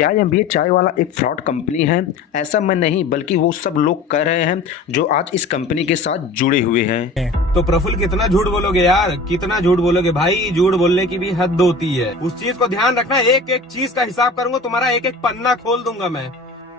क्या एमबीए चाय वाला एक फ्रॉड कंपनी है? ऐसा मैं नहीं बल्कि वो सब लोग कह रहे हैं जो आज इस कंपनी के साथ जुड़े हुए हैं। तो प्रफुल्ल कितना झूठ बोलोगे यार, कितना झूठ बोलोगे भाई। झूठ बोलने की भी हद होती है। उस चीज को ध्यान रखना, एक एक चीज का हिसाब करूंगा, तुम्हारा एक एक पन्ना खोल दूंगा मैं।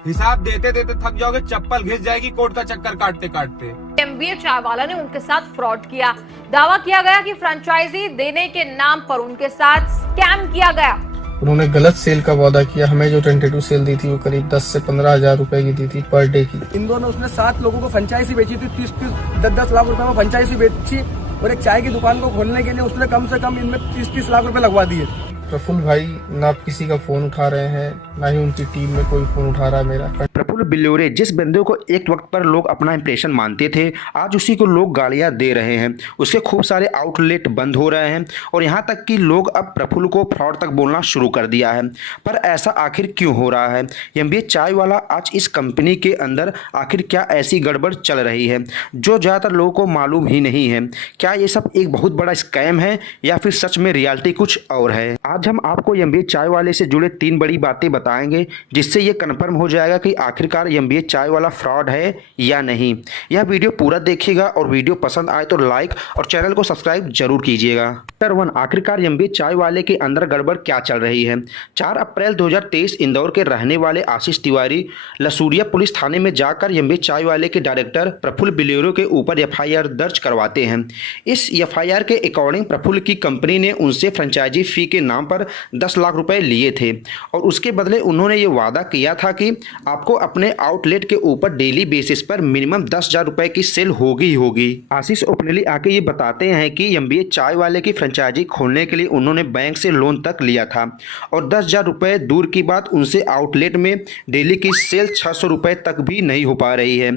हिसाब देते देते थक जाओगे, चप्पल घिस जाएगी कोर्ट का चक्कर काटते काटते। एमबीए चाय वाला ने उनके साथ फ्रॉड किया। दावा किया गया कि फ्रेंचाइजी देने के नाम पर उनके साथ स्कैम किया गया। उन्होंने गलत सेल का वादा किया। हमें जो टेंटेटिव सेल दी थी वो करीब 10 से 15 हजार रुपए की दी थी पर डे की। इन दोनों उसने 7 लोगों को फ्रेंचाइजी बेची थी, 30-10 लाख रुपए में फ्रेंचाइजी बेची और एक चाय की दुकान को खोलने के लिए उसने कम से कम इनमें 30-30 लाख रुपए लगवा दिए। प्रफुल्ल भाई ना किसी का फोन उठा रहे हैं, ना ही उनकी टीम में कोई फोन उठा रहा है मेरा। प्रफुल्ल बिल्लोरे जिस बंदे को एक वक्त पर लोग अपना इंप्रेशन मानते थे, आज उसी को लोग गालियां दे रहे हैं। उसके खूब सारे आउटलेट बंद हो रहे हैं और यहाँ तक कि लोग अब प्रफुल्ल को फ्रॉड तक बोलना शुरू कर दिया है। पर ऐसा आखिर क्यों हो रहा है? एमबीए चाय वाला आज इस कंपनी के अंदर आखिर क्या ऐसी गड़बड़ चल रही है जो ज़्यादातर लोगों को मालूम ही नहीं है? क्या ये सब एक बहुत बड़ा स्कैम है या फिर सच में रियलिटी कुछ और है? आज हम आपको एमबीए चाय वाले से जुड़े 3 बड़ी बातें बताएंगे जिससे ये कन्फर्म हो जाएगा कि आखिरकार एमबीए चाय वाला फ्रॉड है या नहीं। यह वीडियो पूरा देखिएगा और वीडियो पसंद आए तो लाइक और चैनल को सब्सक्राइब जरूर कीजिएगा। नंबर 1, आखिरकार एमबीए चाय वाले के अंदर गड़बड़ क्या चल रही है? 4 अप्रैल 2023 इंदौर के रहने वाले आशीष तिवारी लसूरिया पुलिस थाने में जाकर एमबीए चाय वाले के डायरेक्टर प्रफुल्ल बिल्लोरे के ऊपर एफआईआर दर्ज करवाते हैं। इस एफआईआर के अकॉर्डिंग प्रफुल्ल की कंपनी ने उनसे फ्रेंचाइजी फी के नाम पर 10 लाख रुपए लिए थे और उसके बदले उन्होंने ये वादा किया था कि आपको अपने आउटलेट के ऊपर डेली बेसिस पर मिनिमम 10,000 रुपए की सेल होगी ही होगी। आशीष ओपनली आके ये बताते हैं कि एमबीए चाय वाले की फ्रेंचाइजी खोलने के लिए उन्होंने बैंक से लोन तक लिया था और 10,000 रुपए दूर की बात, उनसे आउटलेट में डेली की सेल 600 रुपए तक भी नहीं हो पा रही है।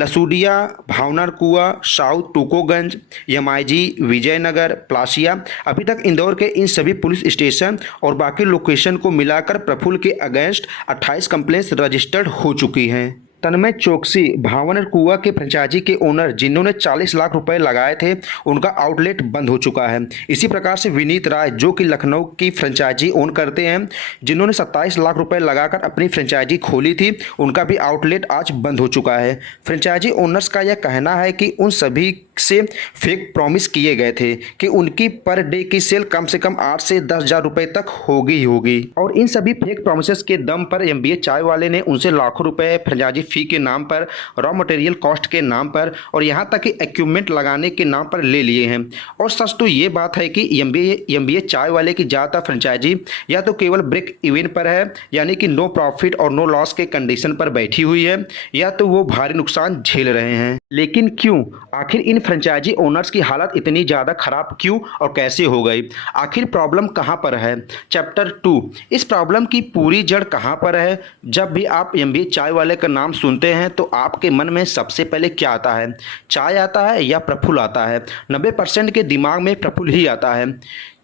लसूरिया, भावनर कुआ, साउथ टूकोगंज, एमआईजी, विजयनगर, प्लासिया, अभी तक इंदौर के इन सभी पुलिस स्टेशन और बाकी लोकेशन को मिलाकर प्रफुल्ल के अगेंस्ट 28 कंप्लेंट्स रजिस्टर्ड हो चुकी हैं। तन्मय चौकसी, भावनर कुआ के फ्रेंचाइजी के ओनर जिन्होंने 40 लाख रुपए लगाए थे, उनका आउटलेट बंद हो चुका है। इसी प्रकार से विनीत राय जो कि लखनऊ की फ्रेंचाइजी ओन करते हैं, जिन्होंने 27 लाख रुपए लगाकर अपनी फ्रेंचाइजी खोली थी, उनका भी आउटलेट आज बंद हो चुका है। फ्रेंचाइजी ओनर्स का यह कहना है कि उन सभी से फेक प्रॉमिस किए गए थे कि उनकी पर डे की सेल कम से कम 8 से 10,000 रुपए तक होगी ही होगी और इन सभी फेक प्रॉमिसेस के दम पर एमबीए चाय वाले ने उनसे लाखों रुपए फ्रेंचाइजी फी के नाम पर, रॉ मटेरियल कॉस्ट के नाम पर और यहाँ तक कि इक्विपमेंट लगाने के नाम पर ले लिए हैं। और सच तो ये बात है कि एमबीए चाय वाले की ज़्यादातर फ्रेंचाइजी या तो केवल ब्रेक इवन पर है, यानी कि नो प्रॉफिट और नो लॉस के कंडीशन पर बैठी हुई है, या तो वो भारी नुकसान झेल रहे हैं। लेकिन क्यों? आखिर इन फ्रेंचाइजी ओनर्स की हालत इतनी ज़्यादा खराब क्यों और कैसे हो गई? आखिर प्रॉब्लम कहाँ पर है? चैप्टर 2, इस प्रॉब्लम की पूरी जड़ कहाँ पर है? जब भी आप एमबीए चाय वाले का नाम सुनते हैं तो आपके मन में सबसे पहले क्या आता है? चाय आता है या प्रफुल्ल आता है? 90% के दिमाग में प्रफुल्ल ही आता है।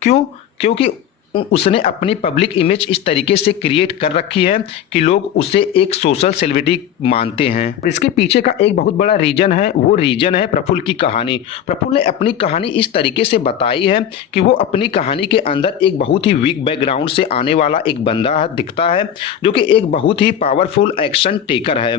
क्यों? क्योंकि उसने अपनी पब्लिक इमेज इस तरीके से क्रिएट कर रखी है कि लोग उसे एक सोशल सेलिब्रिटी मानते हैं। इसके पीछे का एक बहुत बड़ा रीजन है, वो रीजन है प्रफुल्ल की कहानी। प्रफुल्ल ने अपनी कहानी इस तरीके से बताई है कि वो अपनी कहानी के अंदर एक बहुत ही वीक बैकग्राउंड से आने वाला एक बंदा दिखता है जो कि एक बहुत ही पावरफुल एक्शन टेकर है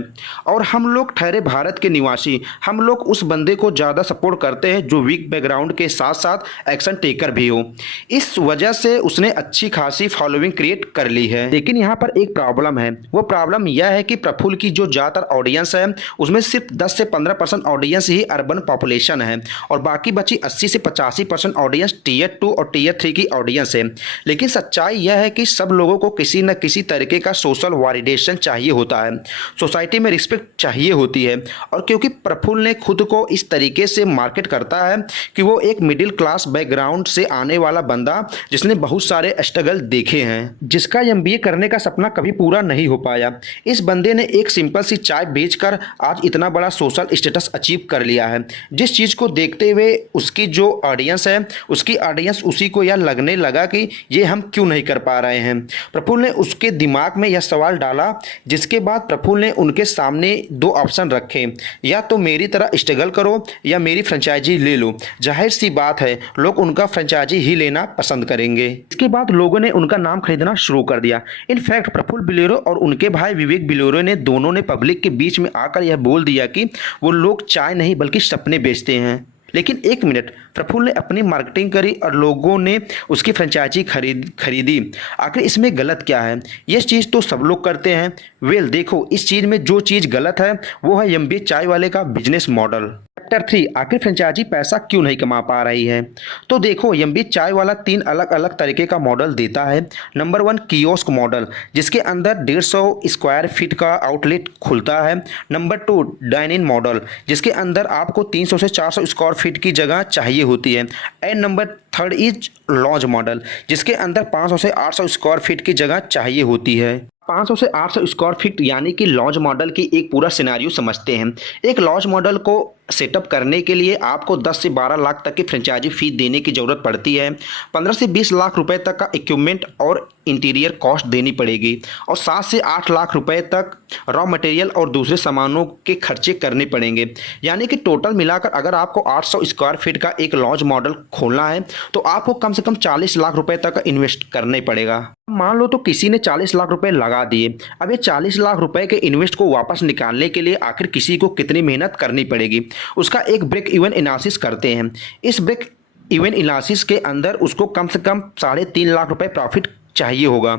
और हम लोग ठहरे भारत के निवासी, हम लोग उस बंदे को ज़्यादा सपोर्ट करते हैं जो वीक बैकग्राउंड के साथ साथ एक्शन टेकर भी हो। इस वजह से उसने अच्छी खासी फॉलोइंग क्रिएट कर ली है। लेकिन यहाँ पर एक प्रॉब्लम है, वो प्रॉब्लम यह है कि प्रफुल्ल की जो ज़्यादातर ऑडियंस है उसमें सिर्फ 10 से 15% ऑडियंस ही अर्बन पॉपुलेशन है और बाकी बची 80 से 85% ऑडियंस टीयर 2 और टीयर 3 की ऑडियंस है। लेकिन सच्चाई यह है कि सब लोगों को किसी न किसी तरीके का सोशल वैलिडेशन चाहिए होता है, सोसाइटी में रिस्पेक्ट चाहिए होती है। और क्योंकि प्रफुल्ल ने खुद को इस तरीके से मार्केट करता है कि वो एक मिडिल क्लास बैकग्राउंड से आने वाला बंदा जिसने बहुत सारे स्ट्रगल देखे हैं, जिसका एमबीए करने का सपना कभी पूरा नहीं हो पाया। इस बंदे ने एक सिंपल सी चाय बेचकर आज इतना बड़ा सोशल स्टेटस अचीव कर लिया है, जिस चीज़ को देखते हुए उसकी जो ऑडियंस है, उसकी ऑडियंस उसी को यह लगने लगा कि ये हम क्यों नहीं कर पा रहे हैं। प्रफुल्ल ने उसके दिमाग में यह सवाल डाला, जिसके बाद प्रफुल्ल ने उनके सामने 2 ऑप्शन रखे, या तो मेरी तरह स्ट्रगल करो या मेरी फ्रेंचाइजी ले लो। जाहिर सी बात है लोग उनका फ्रेंचाइजी ही लेना पसंद करेंगे। उसके बाद लोगों ने उनका नाम खरीदना शुरू कर दिया। इनफैक्ट प्रफुल्ल बिलेरो और उनके भाई विवेक बिलेरो ने दोनों ने पब्लिक के बीच में आकर यह बोल दिया कि वो लोग चाय नहीं बल्कि सपने बेचते हैं। लेकिन एक मिनट, प्रफुल्ल ने अपनी मार्केटिंग करी और लोगों ने उसकी फ्रेंचाइजी खरीदी। आखिर इसमें गलत क्या है? ये चीज़ तो सब लोग करते हैं। वेल देखो, इस चीज़ में जो चीज़ गलत है वो है एमबीए चाय वाले का बिजनेस मॉडल। चैप्टर 3, आखिर फ्रेंचाइजी पैसा क्यों नहीं कमा पा रही है? तो देखो, एमबीए चाय वाला 3 अलग अलग तरीके का मॉडल देता है। नंबर 1 कियोस्क मॉडल, जिसके अंदर 150 स्क्वायर फीट का आउटलेट खुलता है। नंबर 2 डाइन इन मॉडल, जिसके अंदर आपको 300 से 400 स्क्वायर फीट की जगह चाहिए होती है। And number 3 is laws model, जिसके अंदर 500 से 800 स्क्वायर फीट की जगह चाहिए होती है। 500 से 800 स्क्वायर फीट यानी कि लॉज मॉडल की एक पूरा सिनेरियो समझते हैं। एक लॉज मॉडल को सेटअप करने के लिए आपको 10 से 12 लाख तक की फ्रेंचाइजी फी देने की ज़रूरत पड़ती है। 15 से 20 लाख रुपए तक का इक्विपमेंट और इंटीरियर कॉस्ट देनी पड़ेगी और 7 से 8 लाख रुपए तक रॉ मटेरियल और दूसरे सामानों के खर्चे करने पड़ेंगे। यानी कि टोटल मिलाकर अगर आपको 800 स्क्वायर फीट का एक लॉज मॉडल खोलना है तो आपको कम से कम 40 लाख रुपए तक इन्वेस्ट करने पड़ेगा। मान लो तो किसी ने 40 लाख रुपए लगा दिए। अब ये 40 लाख रुपए के इन्वेस्ट को वापस निकालने के लिए आखिर किसी को कितनी मेहनत करनी पड़ेगी, उसका एक ब्रेक इवन एनालिसिस करते हैं। इस ब्रेक इवन एनालिसिस के अंदर उसको कम से कम 3.5 लाख रुपए प्रॉफिट चाहिए होगा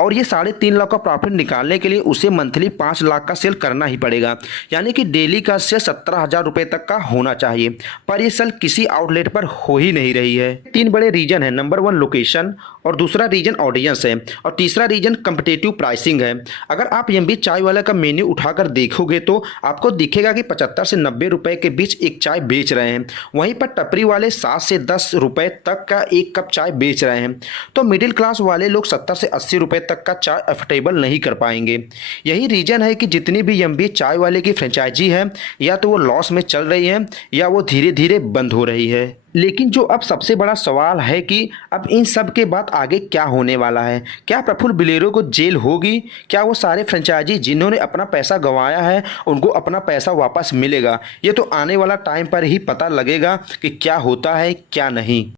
और ये 3.5 लाख का प्रॉफिट निकालने के लिए उसे मंथली 5 लाख का सेल करना ही पड़ेगा। यानी कि डेली का सेल 17,000 रुपये तक का होना चाहिए, पर ये सेल किसी आउटलेट पर हो ही नहीं रही है। 3 बड़े रीजन है। नंबर 1 लोकेशन, और दूसरा रीजन ऑडियंस है, और तीसरा रीजन कम्पिटेटिव प्राइसिंग है। अगर आप एमबीए चाय वाला का मेन्यू उठाकर देखोगे तो आपको दिखेगा कि 75 से 90 रुपए के बीच एक चाय बेच रहे हैं। वहीं पर टपरी वाले 7 से 10 रुपए तक का एक कप चाय बेच रहे हैं। तो मिडिल क्लास वाले लोग 70 से 80 रुपए तक का चाय अफोर्डेबल नहीं कर पाएंगे। यही रीजन है कि जितनी भी एमबीए चाय वाले की फ्रेंचाइजी है या तो वो लॉस में चल रही है या वो धीरे धीरे बंद हो रही है। लेकिन जो अब सबसे बड़ा सवाल है कि अब इन सब के बाद आगे क्या होने वाला है? क्या प्रफुल्ल बिलेरो को जेल होगी? क्या वो सारे फ्रेंचाइजी जिन्होंने अपना पैसा गंवाया है उनको अपना पैसा वापस मिलेगा? ये तो आने वाला टाइम पर ही पता लगेगा कि क्या होता है क्या नहीं।